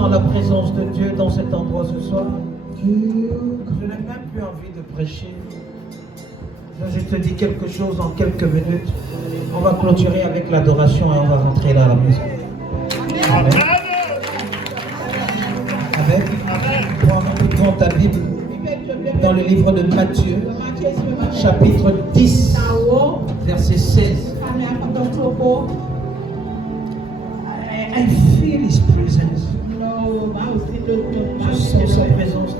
sens la présence de Dieu dans cet endroit ce soir. Je n'ai même plus envie de prêcher. Je te dis quelque chose en quelques minutes. On va clôturer avec l'adoration et on va rentrer dans la maison. Amen. Amen. Prends ta Bible dans le livre de Matthieu, chapitre 10, verset 16. I feel His presence. Je sens sa présence.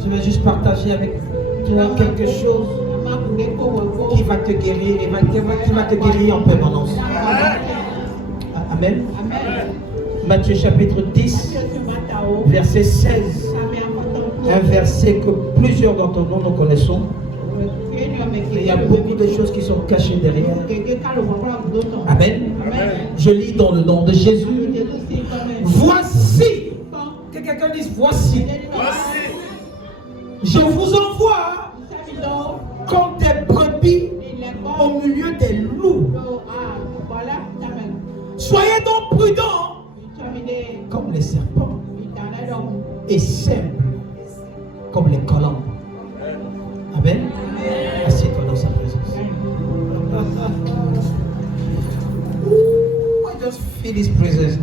Je vais juste partager avec toi quelque chose qui va te guérir et qui va te guérir en permanence. Amen. Matthieu chapitre 10, verset 16. Un verset que plusieurs d'entre nous connaissons. Il y a beaucoup de choses qui sont cachées derrière. Amen. Je lis dans le nom de Jésus. Voici. Que quelqu'un dise voici. Je vous envoie comme des brebis au milieu des loups. Soyez donc prudents comme les serpents et simples comme les colombes. Amen. Assieds-toi dans sa présence. I just feel His presence.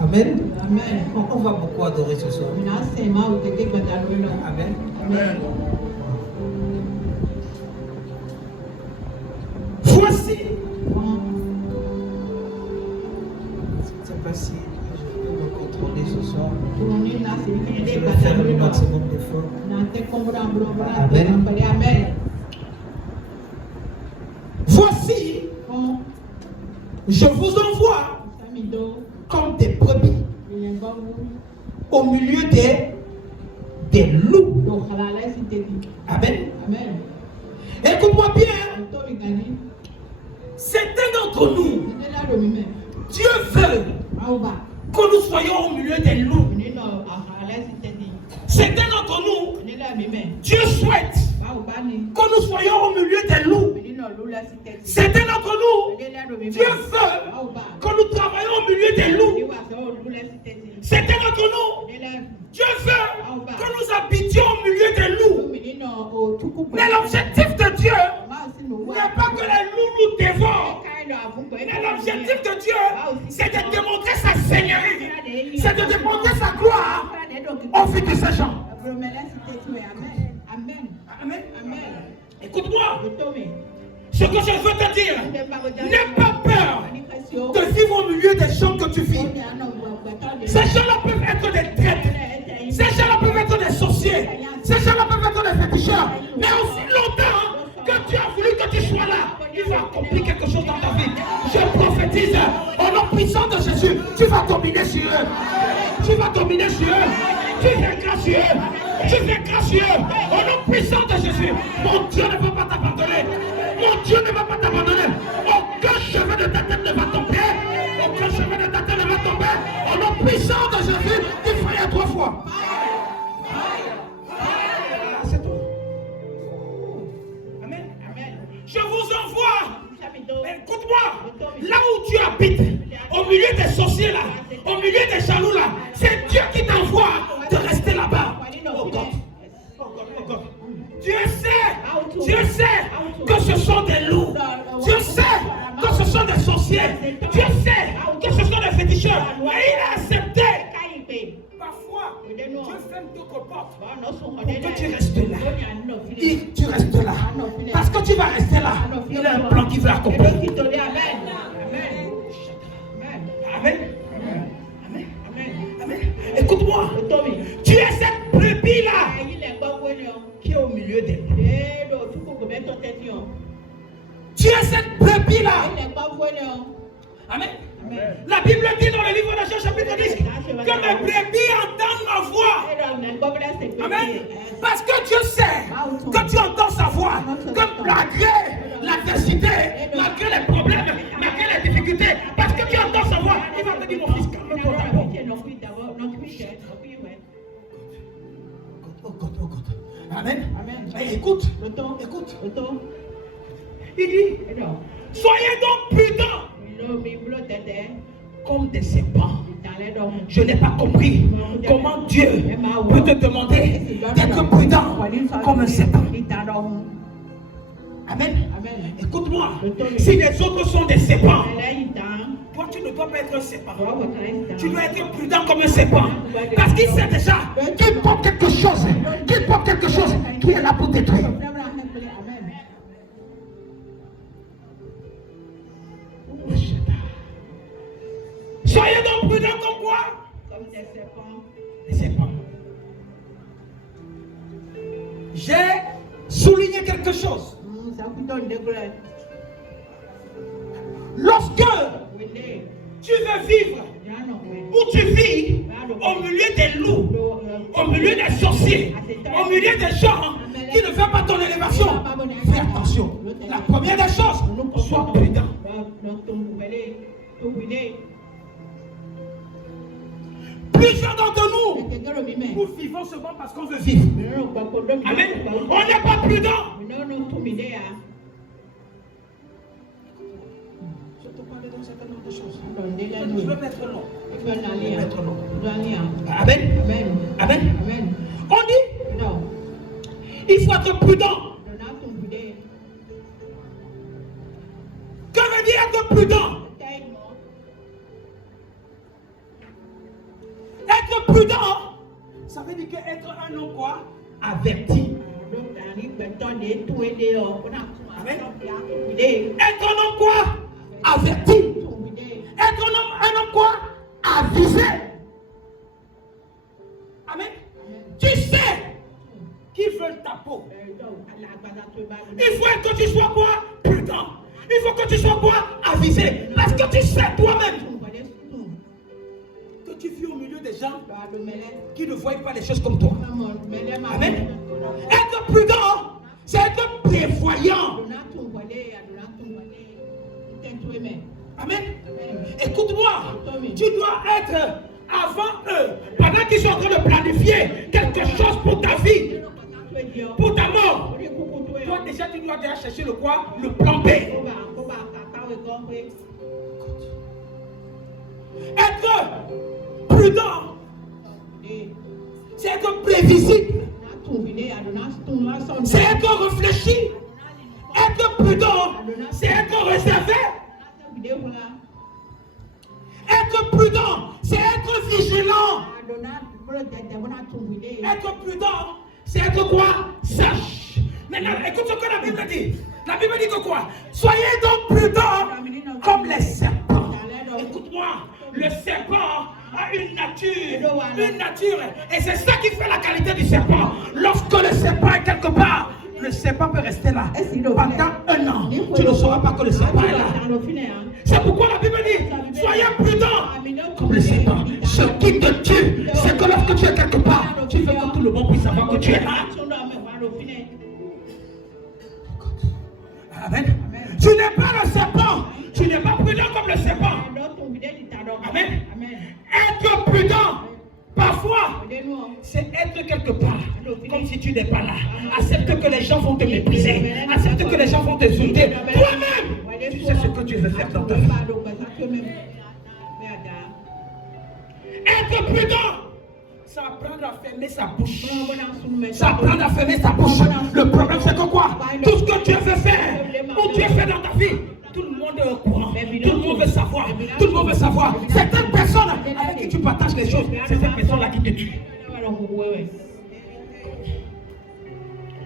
Amen. Amen. On va beaucoup adorer ce soir. Amen. Amen. Voici. Je ne sais pas si je peux me contrôler ce soir. Je vais faire le maximum d'efforts. Amen. Voici, je vous envoie comme des brebis au milieu des loups. Amen. Écoute-moi bien. Certains d'entre nous, Dieu veut que nous soyons au milieu des loups. Certains d'entre nous, Dieu souhaite que nous soyons au milieu des loups. Certains d'entre nous, Dieu veut que nous travaillions au milieu des loups. Certains d'entre nous, Dieu veut que nous habitions au milieu des loups. Mais l'objectif de Dieu n'est pas que les loups nous dévorent. Mais l'objectif de Dieu, c'est de démontrer sa seigneurie. C'est de démontrer sa gloire au fil de ces gens. Amen. Écoute-moi. Ce que je veux te dire, n'aie pas peur de vivre au milieu des gens que tu vis. Ces gens-là peuvent être des traîtres. Ces gens-là peuvent être des sorciers. Ces gens-là peuvent être des féticheurs. Mais aussi longtemps que tu as voulu que tu sois là, il va accomplir quelque chose dans ta vie. Je prophétise, au nom puissant de Jésus, tu vas dominer sur eux. Tu vas dominer sur eux. Tu vaincras sur eux. Tu vaincras sur eux. Au nom puissant de Jésus, mon Dieu ne va pas t'abandonner. Mon Dieu ne va pas t'abandonner. Aucun cheveu de ta tête ne va tomber. Aucun cheveu de ta tête ne va tomber. Au nom puissant de Jésus, il fallait 3 fois. C'est tout. Amen. Je vous envoie. Écoute-moi. Là où tu habites, au milieu des sorciers là, au milieu des jaloux là, c'est Dieu qui t'envoie de rester là-bas. Oh God. Dieu sait que ce sont des loups. Dieu sait que ce sont des sorciers. Dieu sait que ce sont des féticheurs. Et il a accepté. Parfois, Dieu ferme d'autres portes pour que tu restes là. Et tu restes là. Parce que tu vas rester là. Il a un plan qui va accomplir. Amen. Écoute-moi. Tu es cette brebis là qui est au milieu des loups. Tu es cette brebis là. Amen. La Bible dit dans le livre de Jean chapitre 10 que mes brebis entendent ma voix. Amen. Parce que Dieu sait que tu entends sa voix. Que malgré l'adversité, malgré les problèmes, malgré les difficultés, parce que tu entends sa voix, il va te dire mon fils, calme-toi d'abord. Oh God. Amen. Hey, écoute. Il dit, soyez donc prudents comme des serpents. Je n'ai pas compris comment Dieu peut te demander d'être prudent comme un serpent. Amen. Écoute-moi, si les autres sont des serpents, toi tu ne dois pas être un serpent. Tu dois être prudent comme un serpent. Parce qu'il sait déjà qu'il porte quelque chose, qui est là pour détruire. Soyez donc prudents comme quoi? Comme des serpents. Des serpents. J'ai souligné quelque chose. Lorsque tu veux vivre où tu vis au milieu des loups, au milieu des sorciers, au milieu des gens qui ne veulent pas ton élévation, fais attention. La première des choses, sois prudent. Plusieurs d'entre nous vivons seulement parce qu'on veut vivre. Amen. On n'est pas prudent. Je te parle d'un certain nombre de choses. Je veux mettre long. Amen. Amen. On dit, il faut être prudent. Que veut dire être prudent? Être prudent, ça veut dire qu'être un homme quoi? Averti. Amen. Être un homme quoi? Averti. Être un homme quoi? Avisé. Amen. Tu sais qui veut ta peau. Il faut que tu sois quoi? Prudent. Il faut que tu sois quoi? Avisé. Parce que tu sais toi-même que tu vis au milieu des gens qui ne voient pas les choses comme toi. Amen. Être prudent, c'est être prévoyant. Amen. Écoute-moi, tu dois être avant eux, pendant qu'ils sont en train de planifier quelque chose pour ta vie, pour ta mort. Toi déjà, tu dois déjà chercher le quoi? Le plan B. Être prudent, c'est être prévisible, c'est être réfléchi. Être prudent, c'est être réservé. Être prudent, c'est être vigilant. Être prudent, c'est être quoi? Sage. Maintenant, écoute ce que la Bible dit. La Bible dit que quoi? Soyez donc prudents comme les serpents. Écoute-moi, le serpent a une nature. Et c'est ça qui fait la qualité du serpent. Lorsque le serpent est quelque part, le serpent peut rester là pendant 1 an. Tu ne sauras pas que le serpent est là. C'est pourquoi la Bible dit, soyez prudents comme le serpent. Ce qui te tue, c'est que lorsque tu es quelque part, tu veux que tout le monde puisse savoir que tu es là. Amen. Tu n'es pas le serpent. Tu n'es pas prudent comme le serpent. Amen. Être prudent, parfois, c'est être quelque part, comme si tu n'es pas là. Accepte que les gens vont te mépriser. Accepte que les gens vont te insulter. Toi-même, tu sais ce que tu veux faire dans ta vie. Être prudent, ça apprend à fermer sa bouche. Ça apprend à fermer sa bouche. Le problème, c'est que quoi? Tout ce que Dieu veut faire, ou Dieu fait dans ta vie, tout le monde est au courant. Tout le monde veut savoir. Tout le monde veut savoir. Certaines personnes avec qui tu partages les choses, c'est cette personne-là qui te tue.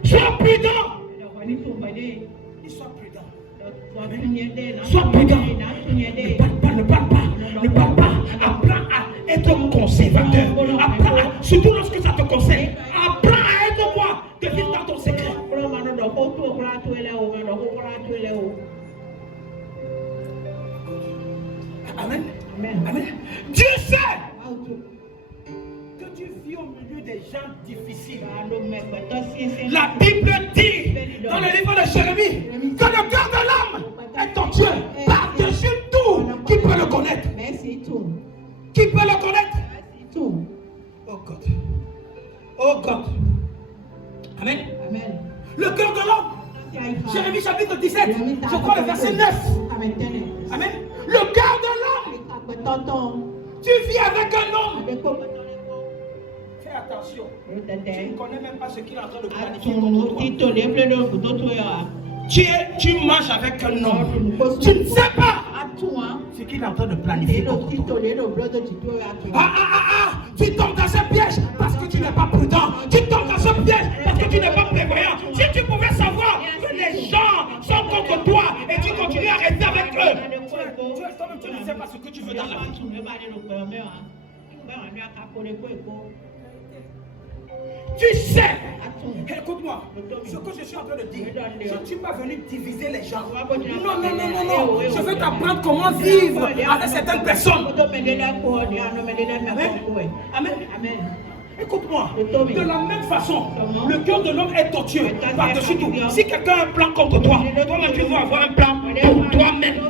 Sois prudent. Sois prudent. Sois prudent. Ne parle pas. Ne parle pas. Apprends à être conservateur. Apprends à, surtout lorsque ça te concerne. Apprends à être quoi? De vivre dans ton secret. Amen. Amen. Dieu sait que tu vis au milieu des gens difficiles. La Bible dit dans le livre de Jérémie que le cœur de l'homme est ton Dieu. Par-dessus tout, qui peut le connaître? Qui peut le connaître? Oh God. Oh God. Amen. Le cœur de l'homme. Jérémie chapitre de 17. Je crois le verset 9. Amen. Le cœur de l'homme. Tu vis avec un homme. Fais attention. Tu ne connais même pas ce qu'il est en train de planifier contre toi. Tu manges avec un homme. Tu ne sais pas ce qu'il est en train de planifier contre toi. Tu tombes dans ce piège parce que tu n'es pas prudent. Tu tombes dans ce piège parce que tu n'es pas prévoyant. Si tu pouvais savoir que les gens sont contre toi et tu continues à rester avec eux, tu ne sais pas ce que tu veux dans la vie. Tu sais, écoute-moi, ce que je suis en train de dire, je ne suis pas venu diviser les gens. Non. Je veux t'apprendre comment vivre avec certaines personnes. Amen. Écoute-moi, de la même façon, le cœur de l'homme est tortueux par-dessus tout. Si quelqu'un a un plan contre toi, toi-même tu vas avoir un plan pour toi-même.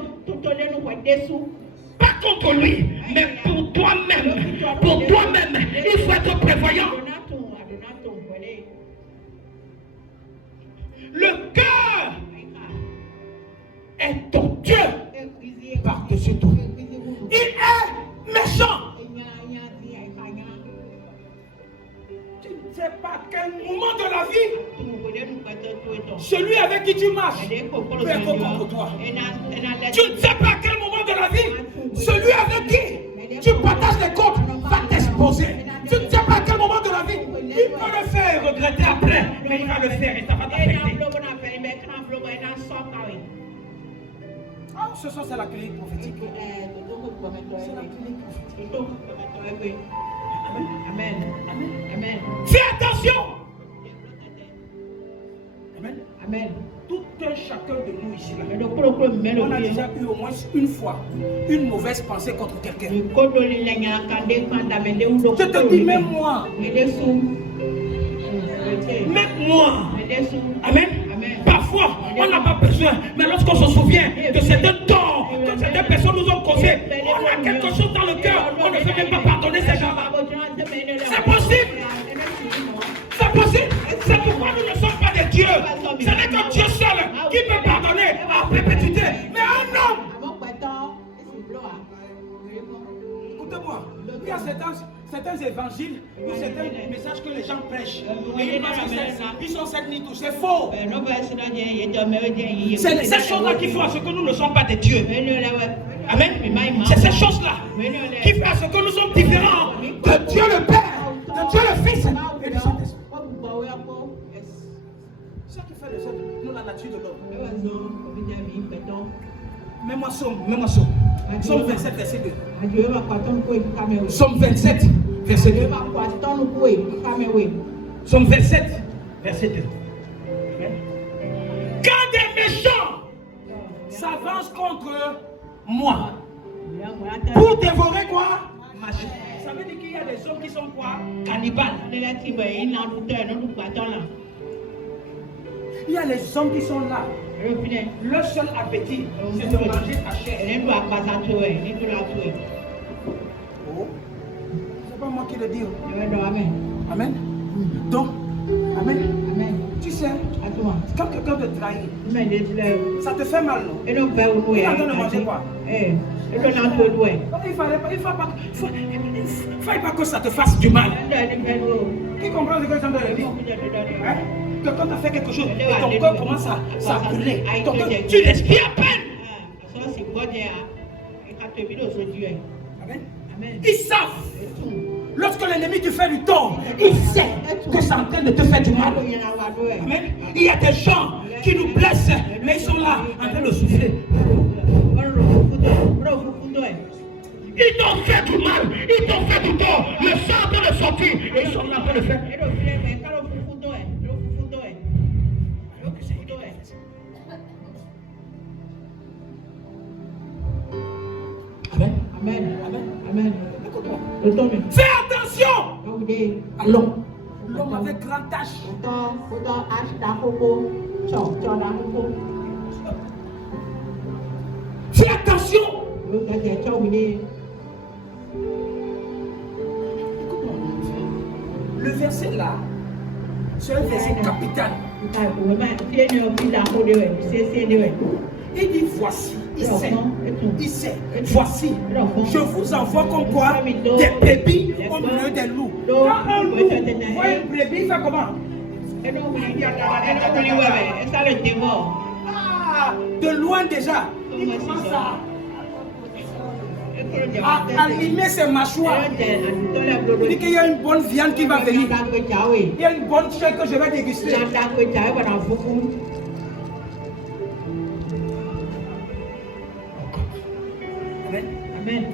Pas contre lui, mais pour toi-même. Pour toi-même, il faut être prévoyant. Le cœur est tortueux par-dessus tout. Il est méchant. Tu ne sais pas à quel moment de la vie celui avec qui tu marches peut être contre toi. Tu ne sais pas à quel moment de la vie celui avec qui tu partages les comptes va t'exposer. Tu ne sais pas à quel moment de la vie il peut le faire regretter après, mais il va le faire et ça va t'affecter. Ah, ce soir c'est la clinique prophétique. C'est la clinique prophétique. Amen. Fais attention. Amen. Tout un chacun de nous ici là, on a déjà eu au moins une fois une mauvaise pensée contre quelqu'un. Je te dis, même moi. Amen. Parfois, on n'a pas besoin, mais lorsqu'on se souvient de certains torts que certaines personnes nous ont causés, on a quelque chose dans le cœur, on ne fait même pas pardonner ces gens-là. C'est possible. C'est possible. C'est pourquoi nous ne sommes pas des dieux. Ce n'est que Dieu seul qui peut pardonner à perpétuité. Mais un homme. Écoutez-moi, il y a certains évangiles ou certains messages que les gens prêchent. Et ils sont cette nuit, c'est faux. C'est ces choses-là qui font à ce que nous ne sommes pas des dieux. Amen. C'est ces choses-là qui font à ce que nous sommes différents de Dieu le Père, de Dieu le Fils et du Saint-Esprit. C'est ça qui fait les autres, nous la nature de l'homme. Mets-moi Somme. Somme 27, verset 2. Somme 27, verset 2. Somme 27, verset 2. Quand des méchants s'avancent contre moi pour dévorer quoi? Ma chair. Ça veut dire qu'il y a des hommes qui sont quoi? Cannibales. Il y a les hommes qui sont là. Leur seul appétit, c'est de manger ta chair. Oh, c'est pas moi qui le dis. Amen. Donc, amen. Tu sais, quand quelqu'un te trahit, ça te fait mal, non? Il est en train de manger quoi? Il ne fallait pas que ça te fasse du mal. Qui comprend ce que je suis en train de dire? Quelqu'un t'a fait quelque chose et ton corps commence à brûler. Tu respires à peine. Amen. Ils savent. Lorsque l'ennemi te fait du tort, il sait que c'est en train de te faire du mal. Amen. Il y a des gens qui nous blessent, mais ils sont là en train de souffler. Ils t'ont fait du mal, ils t'ont fait du tort, le sang en train de sortir et ils sont là en train de faire. Amen. Écoute-moi. Fais attention. Allons. L'homme avec grande tâche. Fais attention. Écoute-moi. Le verset là, c'est un verset capital. Il dit voici, il sait, voici, je vous envoie comme quoi des bébés au milieu des loups. Quand un loup voit une brebis, il fait comment? Ah, de loin déjà, il commence à animer ses mâchoires. Il dit qu'il y a une bonne viande qui va venir. Il y a une bonne chair que je vais déguster. Amen. Amen.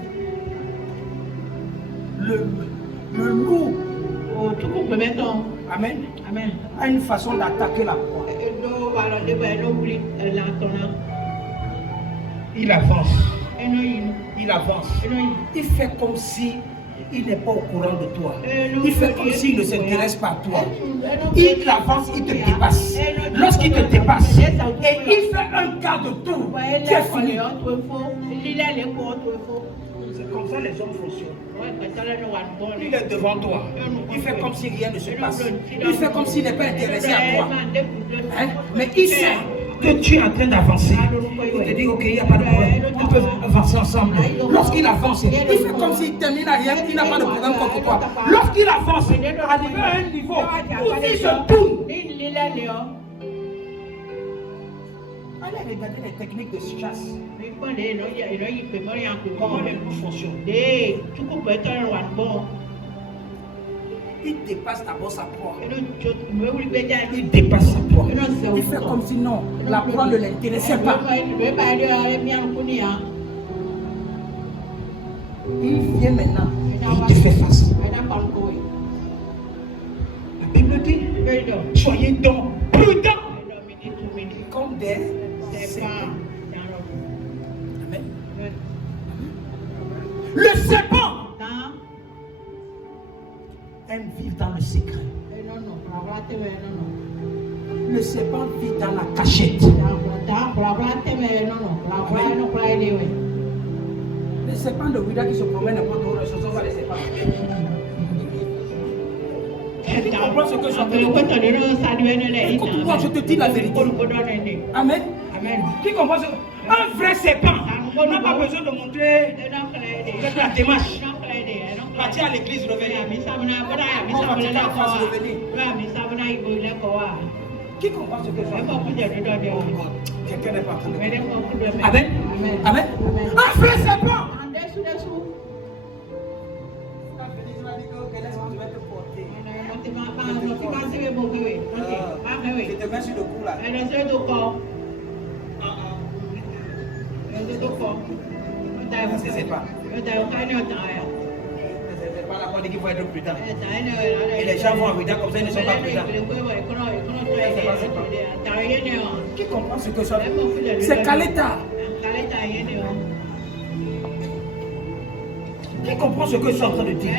Le loup, amen, amen, a une façon d'attaquer la proie. Il avance. Il avance. Il fait comme si il n'est pas au courant de toi. Il fait comme s'il ne s'intéresse pas à toi. Il avance, il te dépasse. Lorsqu'il te dépasse, et il fait un quart de tour, tu es fini. C'est comme ça les hommes fonctionnent. Il est devant toi. Il fait comme si rien ne se passe. Il fait comme s'il n'est pas intéressé à toi. Hein? Mais il sait que tu es en train d'avancer. Il te dit, ok, il n'y a pas de problème. On peut avancer ensemble. Lorsqu'il avance, il fait comme s'il termine à rien. Il n'a pas de problème contre toi. Lorsqu'il avance, arrivé à un niveau où il se tourne. Allez regarder les techniques de chasse. Comment les loups fonctionnent. Il dépasse d'abord sa proie. Il dépasse sa proie. Il fait comme si non, la proie ne l'intéressait pas. Il vient maintenant. Il te fait face. La Bible dit, soyez donc prudents. Comme des serpents. Amen. Le serpent aime vivre dans le secret. Le serpent vit dans la cachette. Les serpents de Ouida qui se promènent n'importe où, ce ne sont pas les serpents. Tu comprends ce que je suis en train de dire? Je te dis la vérité. Amen. Amen. Qui comprend ce? Un vrai serpent n'a pas besoin de montrer la démarche. Partir à l'église, revenir. On va te faire face, revenir. Qui comprend ce que je fais? Quelqu'un n'est pas en train de dire. Amen. Amen. Un vrai serpent. Je te mets sur le cou là. C'est pas. Pas la parole qu'il faut être prudent. Et les gens vont en Ouida comme ça, ils ne sont pas prudents. Qui comprend ce que ça veut dire? C'est Kaleta. Qui comprend ce que je suis en train de dire?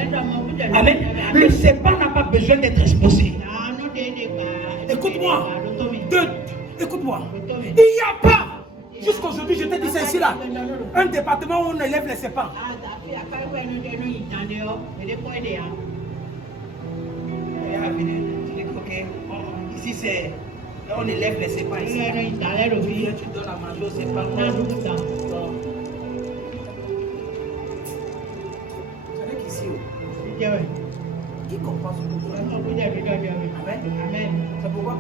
Amen. Le serpent n'a pas besoin d'être exposé. Écoute-moi. Écoute-moi. Il n'y a pas. Jusqu'aujourd'hui, je te dis c'est ici là. Un département où on élève les serpents. Ici c'est. Là on élève les serpents ici. Tu donnes à manger aux serpents. Qui comprend ce que vous faites? Amen. C'est pourquoi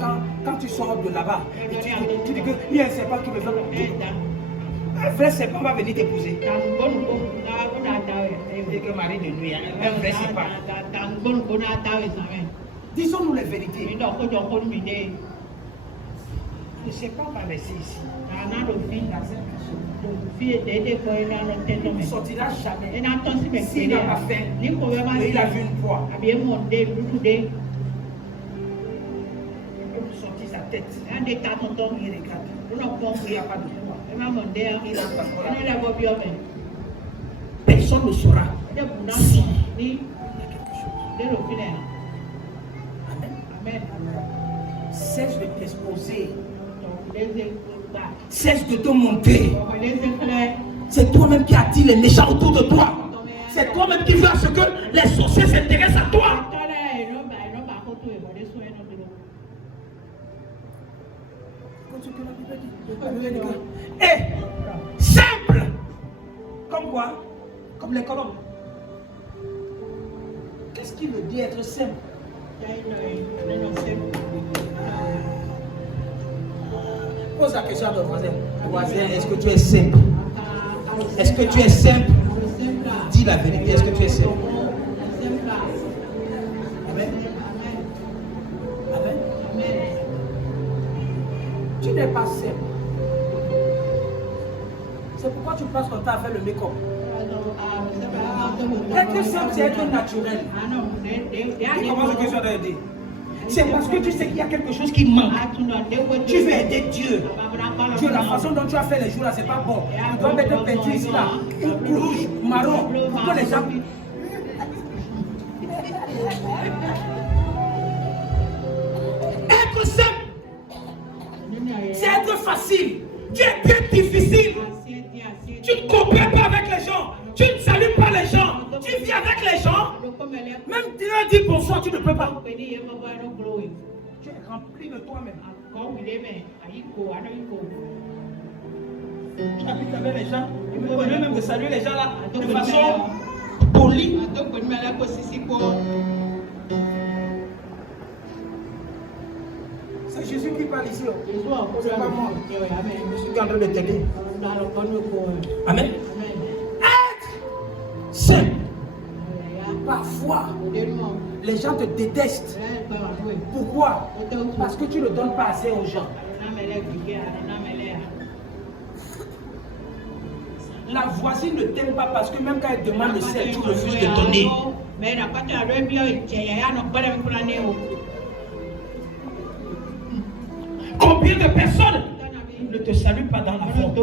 quand tu sors de là-bas, tu dis qu'il y a un serpent qui me fait un vrai serpent va venir t'épouser. C'est que Marie de nuit, un vrai serpent. Disons-nous les vérités. Le serpent va rester ici. Il ne sortira jamais. S'il n'a pas faim, il a vu une proie. Il peut sortir sa tête. Il regarde. Il n'y a pas de proie. Personne ne saura si il y a quelque chose. Amen. Cesse de t'exposer. Cesse de te monter. C'est toi-même qui attire les méchants autour de toi. C'est toi-même qui veux à ce que les sorciers s'intéressent à toi. Et simple. Comme quoi? Comme les colombes. Qu'est-ce qui veut dire être simple? Pose la question à ton voisin. Voisin, est-ce que tu es simple? Est-ce que tu es simple? Dis la vérité, est-ce que tu es simple? Amen. Amen. Tu n'es pas simple. C'est pourquoi tu passes ton temps à faire le make-up. Être simple, c'est être naturel. Et comment cette question doit aider? C'est parce que tu sais qu'il y a quelque chose qui manque. Tu veux aider Dieu. Dieu, la façon dont tu as fait les jours là, c'est pas bon. Tu dois mettre une peinture ici là, une rouge, marron, pour que les gens. Être simple, c'est être facile. Tu es bien difficile. Tu ne coopères pas avec les gens. Tu ne salues pas les gens. Tu vis avec les gens. Même tu leur dis bonsoir, tu ne peux pas. Tu es rempli de toi-même. Tu habites avec les gens. Il faut même de saluer les gens là de façon polie. C'est Jésus qui parle ici. C'est pas moi. Je suis en train de t'aider. Amen. Être simple. Parfois, les gens te détestent. Pourquoi? Parce que tu ne donnes pas assez aux gens. La voisine ne t'aime pas parce que même quand elle demande le sel, tu refuses de donner. Combien de personnes ne te saluent pas dans la voie?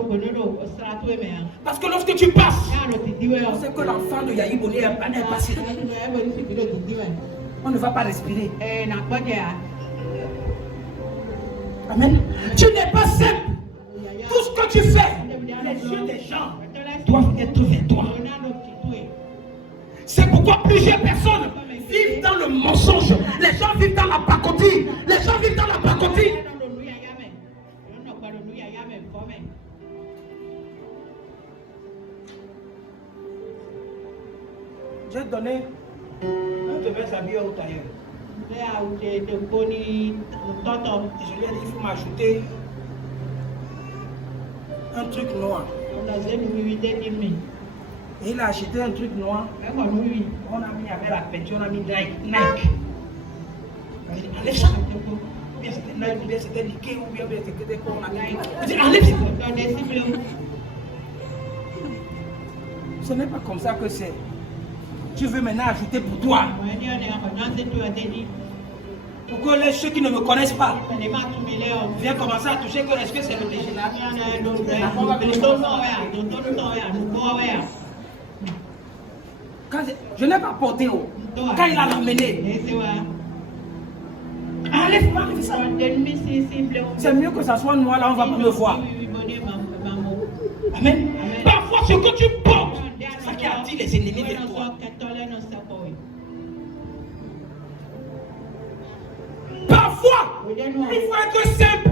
Parce que lorsque tu passes, on sait que l'enfant de Yahi Boné est passé. On ne va pas respirer. Amen. Tu n'es pas simple. Tout ce que tu fais, les yeux des gens doivent être vers toi. C'est pourquoi plusieurs personnes vivent dans le mensonge. Les gens vivent dans la pacotille. Les gens vivent dans la pacotille. J'ai donné, on devait s'habiller au tailleur. Je lui ai dit, il faut m'ajouter un truc noir. Et il a acheté un truc noir. On a mis avec la peinture, on a mis Nike. Enlève ça. Ou bien c'était Nike, ou bien c'était Nike, ou bien c'était quoi on a mis. On dit enlève ça. Ce n'est pas comme ça que c'est. Tu veux maintenant ajouter pour toi. Pour que ceux qui ne me connaissent pas viennent commencer à toucher que est-ce que c'est le péché là. Je n'ai pas porté haut. Quand il a ramené. Enlève-moi ça. C'est mieux que ça soit noir là, on va pas me voir. Amen. Parfois ce que tu portes, c'est ça qui attire les ennemis vers toi. Parfois, il faut être simple.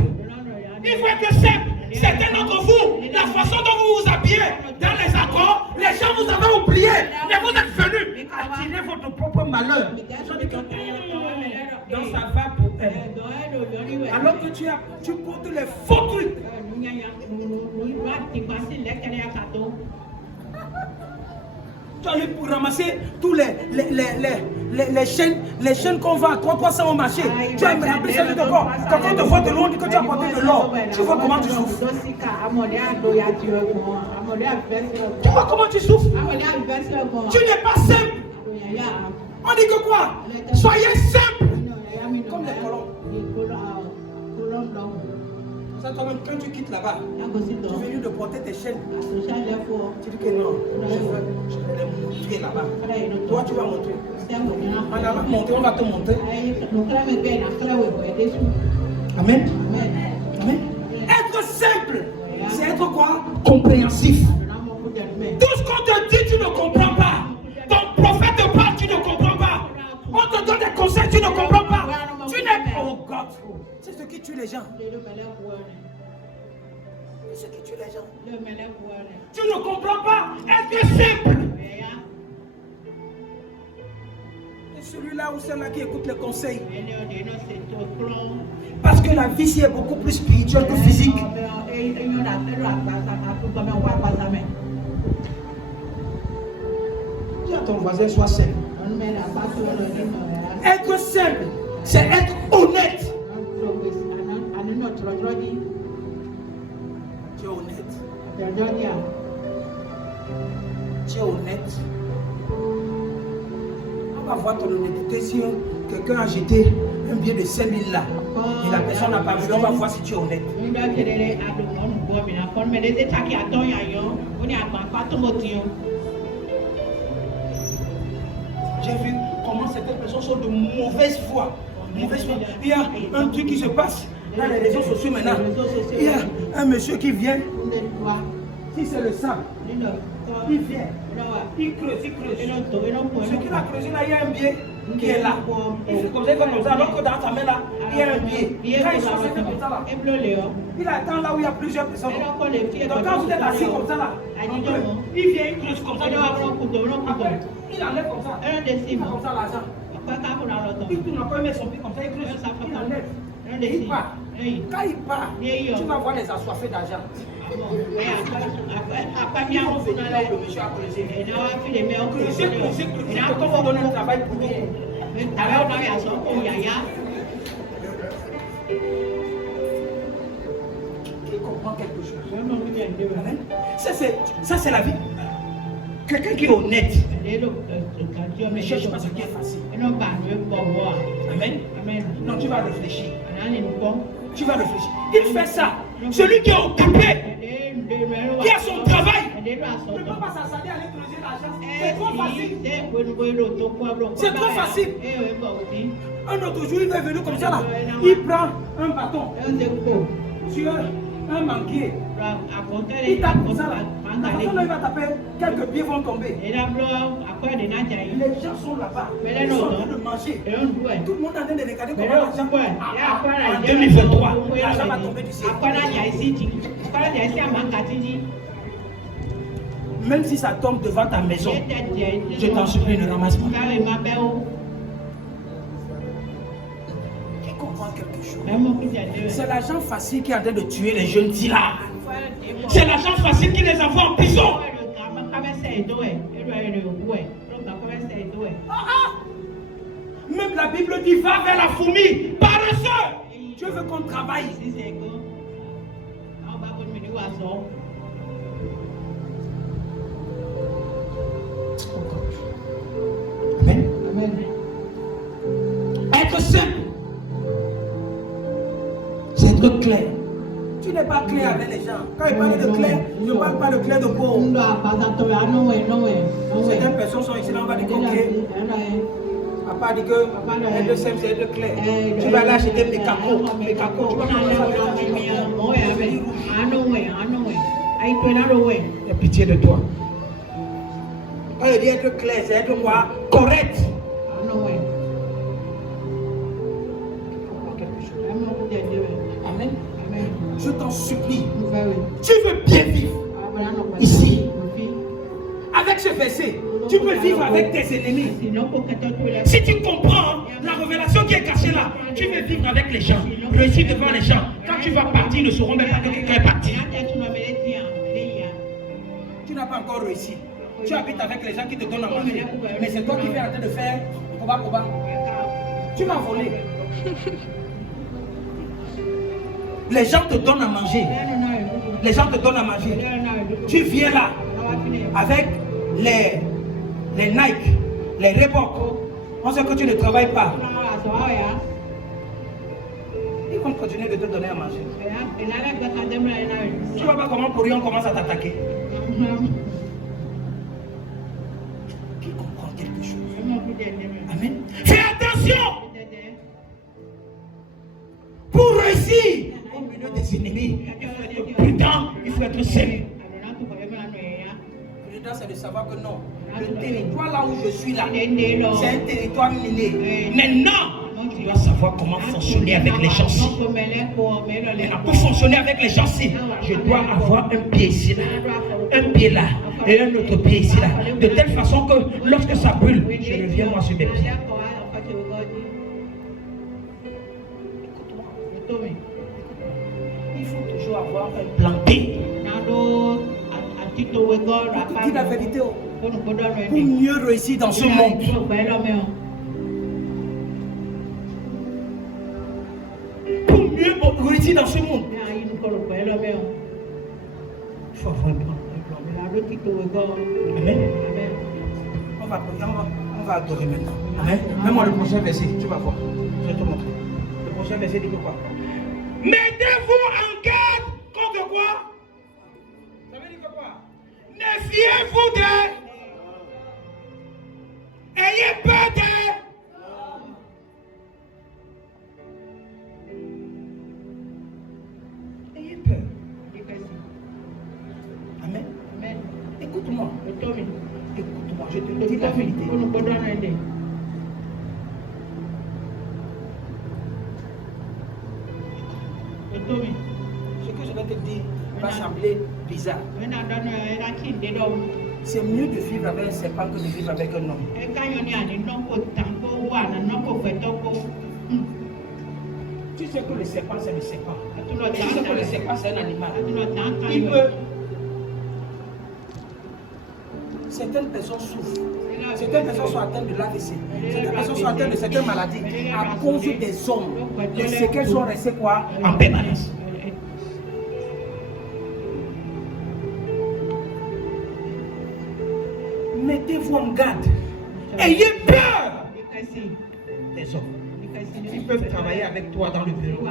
Il faut être simple. Certains d'entre vous, la façon dont vous vous habillez dans les accords, les gens vous avaient oublié. Mais vous êtes venus attirer votre propre malheur. Donc ça va pour elle. Alors que tu portes les faux trucs. Tu allais pour ramasser tous les chaînes qu'on vend à 300 au marché. Tu as rempli ça de corps. Quand on te voit de loin, on dit que tu as porté de l'or. Tu vois comment tu souffres. Tu vois comment tu souffres. Tu n'es pas simple. On dit que quoi? Soyez simple. Comme les colons. Quand tu quittes là-bas, tu es venu de porter tes chaînes. Tu dis que non, je vais les montrer là-bas. Toi, tu vas montrer. On va monter, on va te montrer. Amen. Amen. Être simple, c'est être quoi? Compréhensif. Tout ce qu'on te dit, tu ne comprends pas. Ton prophète te parle, tu ne comprends pas. On te donne des conseils, tu ne comprends pas. Tu n'es pas. Oh God. C'est ce qui tue les gens. C'est ce qui tue les gens. Tu ne comprends pas. Être simple. Et celui-là ou celle-là qui écoute les conseils. Parce que la vie ici est beaucoup plus spirituelle que physique. Dis à ton voisin, sois simple. Être simple, c'est être honnête. Tu es honnête. Tu es honnête. On va voir ton honnêteté si quelqu'un a jeté un billet de 5 000 là. Et la personne n'a pas vu, on va voir si tu es honnête. J'ai vu comment certaines personnes sont de mauvaise foi. Il y a un truc qui se passe dans les réseaux sociaux maintenant. Il y a un monsieur qui vient. Si c'est le sang, il vient. Il creuse. Ce qu'il a creusé là, il y a un biais qui est là. Il fait comme ça, alors que dans sa main là, il y a un biais. Quand il sort, c'est comme ça là. Il attend là où il y a plusieurs personnes. Donc quand vous êtes assis comme ça là, il vient, il creuse comme ça. Après, il enlève comme ça. Il fait comme ça l'argent. Il tourne encore, il met son pied comme ça, il creuse, il enlève. Il part. Quand il part, tu vas voir les assoiffés d'argent. Ils vont venir où le monsieur a creusé. Creuser. Quand on donne un travail pour rien. Qui comprend quelque chose? Ça c'est la vie. Quelqu'un qui est honnête ne cherche pas ce qui est facile. Amen. Non, tu vas réfléchir. Tu vas réfléchir. Il fait ça. Celui qui est occupé, qui a son travail, ne peut pas s'asseoir aller creuser l'argent. C'est trop facile. C'est trop facile. Un autre jour, il va venir comme ça là. Il prend un bâton sur un manguier. Il tape comme ça là. La façon dont il va taper, quelques pieds vont tomber. Les gens sont là-bas. Ils sont en train de manger. Tout le monde est en train de regarder comment l'argent en 2023, l'argent va tomber du ciel. Même si ça tombe devant ta maison, je t'en supplie, ne ramasse pas. Qui comprend quelque chose? C'est l'argent facile qui est en train de tuer les jeunes là. C'est l'argent facile qui les envoie en prison. Même la Bible dit va vers la fourmi, paresseux. Dieu veut qu'on travaille. Amen. Être simple, c'est être clair. Tu n'es pas clair avec les gens. Quand il parle de clair, je ne parle pas de clair de peau. Certaines personnes sont ici, là, on va dire que papa dit que être simple, c'est être clair. Tu vas aller acheter mes cacos. Tu vas commencer il y a pitié de toi. Quand je dis être clair, c'est être quoi? Correct. Amen. Je t'en supplie. Tu veux bien vivre ici. Avec ce verset, tu peux vivre avec tes ennemis. Si tu comprends la révélation qui est cachée là, tu veux vivre avec les gens, réussir devant les gens. Quand tu vas partir, ils ne sauront même pas que quelqu'un est parti. Tu n'as pas encore réussi. Tu habites avec les gens qui te donnent à manger. Mais c'est toi qui es en train de faire koba. Tu m'as volé. Les gens te donnent à manger. Les gens te donnent à manger. Tu viens là avec les Nike, les Reebok. On sait que tu ne travailles pas. Ils vont continuer de te donner à manger. Tu vois pas comment pour rien on commence à t'attaquer. Qui comprend quelque chose? Amen. Fais attention. Pour réussir au milieu des ennemis, il faut être prudent, il faut être sérieux. Prudent, c'est de savoir que non, le territoire là où je suis là, c'est un territoire miné. Maintenant, je dois savoir comment fonctionner avec les gens-ci. Pour fonctionner avec les gens-ci, je dois avoir un pied ici, là, un pied là, et un autre pied ici, là. De telle façon que lorsque ça brûle, je reviens moi sur mes pieds. Il faut toujours avoir un plan B. Dis la vérité pour mieux réussir dans ce monde. Pour mieux réussir dans ce monde, il faut avoir un plan. Amen. On va adorer maintenant. Amen. Mets-moi le prochain verset, tu vas voir. Je vais te montrer. Le prochain verset dit que quoi? Mettez-vous en garde contre quoi? Ça veut dire que quoi? Ne fiez-vous de. Ayez peur de. Ayez peur. Amen. Amen. Écoute-moi. Écoute-moi, je te dis la vérité. Ce que je vais te dire va sembler bizarre. C'est mieux de vivre avec un serpent que de vivre avec un homme. Tu sais que le serpent, c'est le serpent. Tu sais que le serpent, c'est un animal. Il peut. Certaines personnes souffrent. Certaines personnes sont atteintes de l'AVC. Certaines personnes sont atteintes de certaines maladies à cause des hommes. Et c'est qu'elles sont restées quoi? En permanence. Mettez-vous en garde. Ayez peur des hommes. Ils peuvent travailler avec toi dans le bureau.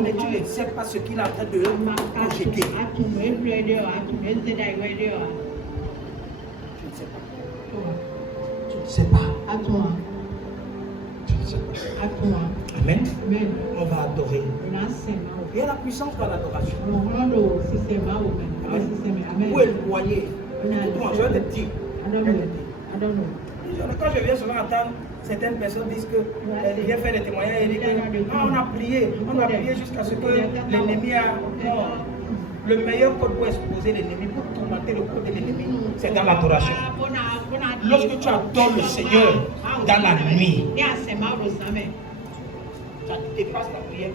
Mais tu ne sais pas ce qu'il est en train de projeter. Tu ne sais pas. Tu ne sais pas. Amen. On va adorer. Il y a la puissance dans l'adoration. Vous éloigner. Moi, je vais te dire. Quand je viens souvent entendre certaines personnes disent que viennent faire des témoignages et disent que on a prié jusqu'à ce que l'ennemi a. Le meilleur code pour exposer l'ennemi, pour tourmenter le code de l'ennemi, c'est dans l'adoration. Lorsque tu adores le Seigneur dans la nuit, ça dépasse la prière.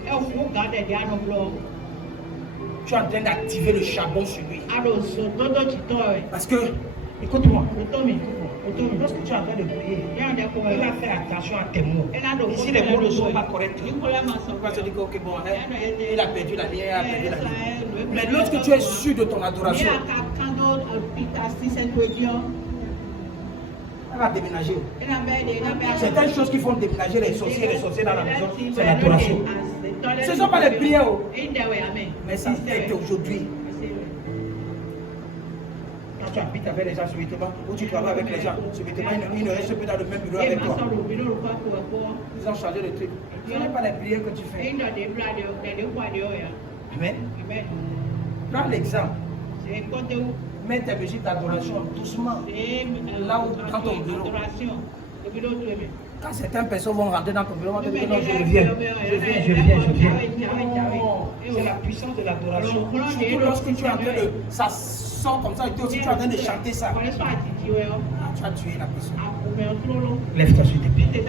Tu es en train d'activer le charbon sur lui. Parce que, écoute-moi, lorsque tu es en train de prier, il va faire attention à tes mots. Si les mots ne sont pas corrects, il va se dire que ok, bon, il a perdu la ligne, Mais lorsque tu es sûr de ton adoration, elle va déménager. Certaines choses qui font déménager les sorciers dans la maison, c'est l'adoration. Ce ne sont pas les prières, mais ça fait aujourd'hui. Quand tu habites avec les gens subitement, ou tu travailles avec les gens subitement, ils ne restent plus dans le même bureau avec toi. Ils ont changé de truc. Ce n'est pas les prières que tu fais. Amen. Prends l'exemple. Mets tes musiques d'adoration doucement. Là où dans ton bureau. Quand certaines personnes vont rentrer dans ton bureau, vont te dire non, je viens. C'est la puissance de l'adoration. Surtout lorsque tu es en train de. Ça sort comme ça et toi aussi tu es en train de chanter ça. Tu as tué la personne. Lève-toi sur tes pieds.